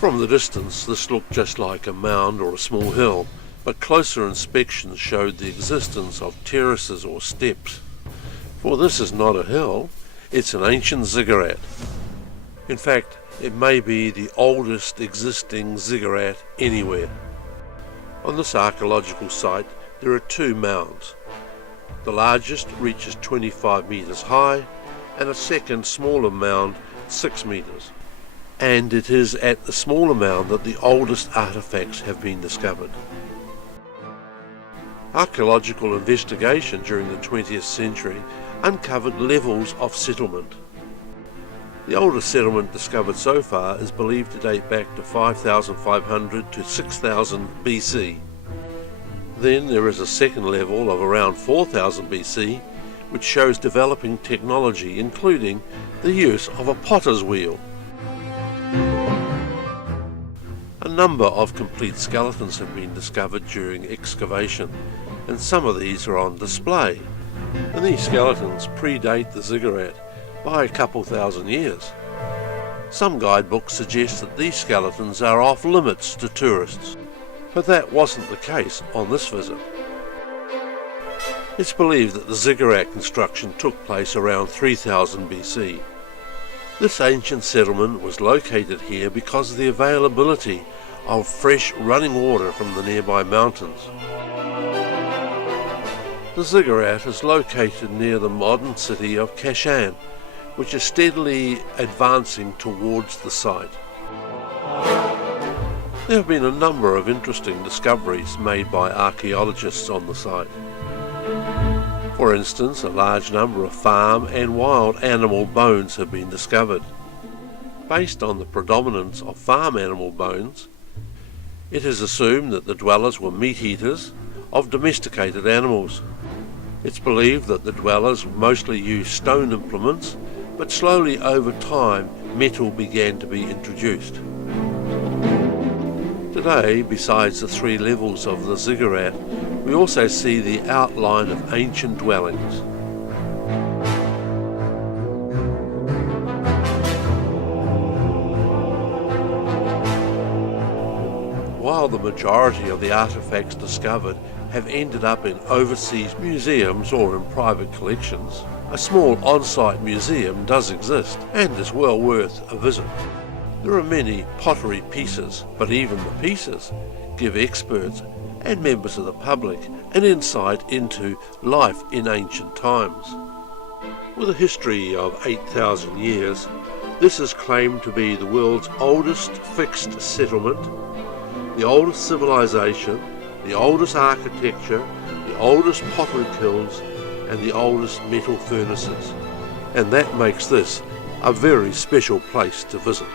From the distance this looked just like a mound or a small hill, but closer inspection showed the existence of terraces or steps. For this is not a hill, it's an ancient ziggurat. In fact, it may be the oldest existing ziggurat anywhere. On this archaeological site there are two mounds. The largest reaches 25 metres high, and a second smaller mound 6 metres. And it is at the smaller mound that the oldest artefacts have been discovered. Archaeological investigation during the 20th century uncovered levels of settlement. The oldest settlement discovered so far is believed to date back to 5,500 to 6,000 BC. Then there is a second level of around 4,000 BC, which shows developing technology, including the use of a potter's wheel. A number of complete skeletons have been discovered during excavation, and some of these are on display. And these skeletons predate the ziggurat by a couple thousand years. Some guidebooks suggest that these skeletons are off limits to tourists, but that wasn't the case on this visit. It's believed that the ziggurat construction took place around 3000 BC. This ancient settlement was located here because of the availability of fresh running water from the nearby mountains. The ziggurat is located near the modern city of Kashan, which is steadily advancing towards the site. There have been a number of interesting discoveries made by archaeologists on the site. For instance, a large number of farm and wild animal bones have been discovered. Based on the predominance of farm animal bones, it is assumed that the dwellers were meat eaters of domesticated animals. It's believed that the dwellers mostly used stone implements, but slowly over time metal began to be introduced. Today, besides the three levels of the ziggurat, we also see the outline of ancient dwellings. While the majority of the artifacts discovered have ended up in overseas museums or in private collections, a small on-site museum does exist and is well worth a visit. There are many pottery pieces, but even the pieces give experts and members of the public an insight into life in ancient times. With a history of 8,000 years, this is claimed to be the world's oldest fixed settlement, the oldest civilization, the oldest architecture, the oldest pottery kilns, and the oldest metal furnaces. And that makes this a very special place to visit.